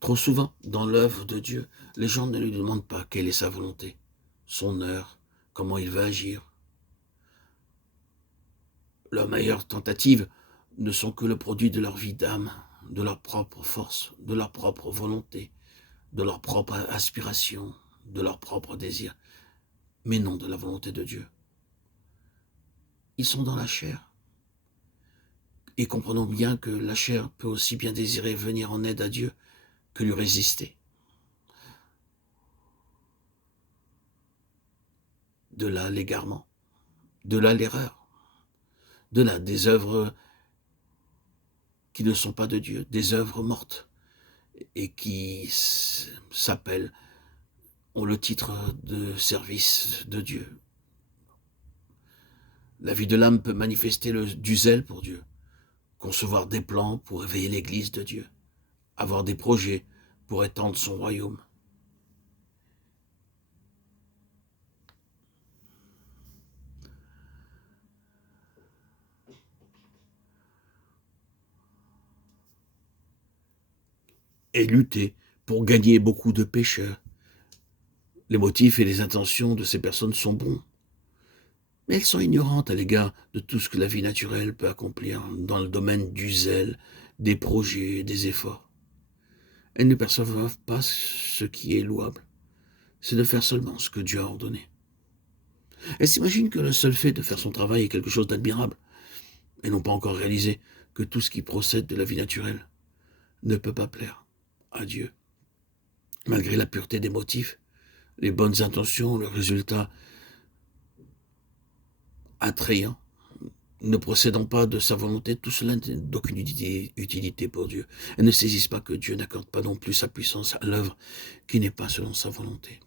Trop souvent, dans l'œuvre de Dieu, les gens ne lui demandent pas quelle est sa volonté, son heure, comment il va agir. Leurs meilleures tentatives ne sont que le produit de leur vie d'âme, de leur propre force, de leur propre volonté, de leur propre aspiration, de leur propre désir, mais non de la volonté de Dieu. Ils sont dans la chair. Et comprenons bien que la chair peut aussi bien désirer venir en aide à Dieu que lui résister. De là l'égarement, de là l'erreur, de là des œuvres qui ne sont pas de Dieu, des œuvres mortes et qui s'appellent, ont le titre de service de Dieu. La vie de l'âme peut manifester du zèle pour Dieu, concevoir des plans pour éveiller l'Église de Dieu, avoir des projets pour étendre son royaume. Et lutter pour gagner beaucoup de pécheurs. Les motifs et les intentions de ces personnes sont bons, mais elles sont ignorantes à l'égard de tout ce que la vie naturelle peut accomplir dans le domaine du zèle, des projets, des efforts. Elles ne perçoivent pas ce qui est louable, c'est de faire seulement ce que Dieu a ordonné. Elles s'imaginent que le seul fait de faire son travail est quelque chose d'admirable, et n'ont pas encore réalisé que tout ce qui procède de la vie naturelle ne peut pas plaire à Dieu. Malgré la pureté des motifs, les bonnes intentions, le résultat attrayant, ne procédant pas de sa volonté, tout cela n'a d'aucune utilité pour Dieu. Elles ne saisissent pas que Dieu n'accorde pas non plus sa puissance à l'œuvre qui n'est pas selon sa volonté.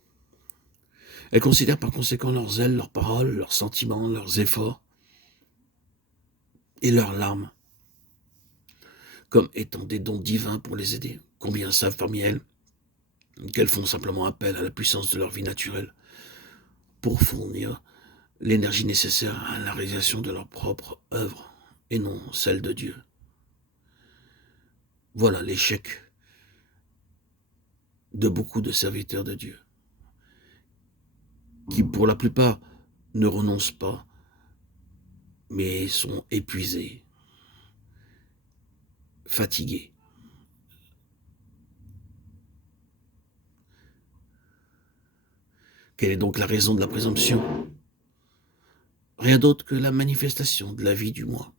Elles considèrent par conséquent leurs zèle, leurs paroles, leurs sentiments, leurs efforts et leurs larmes comme étant des dons divins pour les aider. Combien savent parmi elles qu'elles font simplement appel à la puissance de leur vie naturelle pour fournir l'énergie nécessaire à la réalisation de leur propre œuvre et non celle de Dieu. Voilà l'échec de beaucoup de serviteurs de Dieu, qui pour la plupart ne renoncent pas, mais sont épuisés, fatigués. Quelle est donc la raison de la présomption? Rien d'autre que la manifestation de la vie du moi.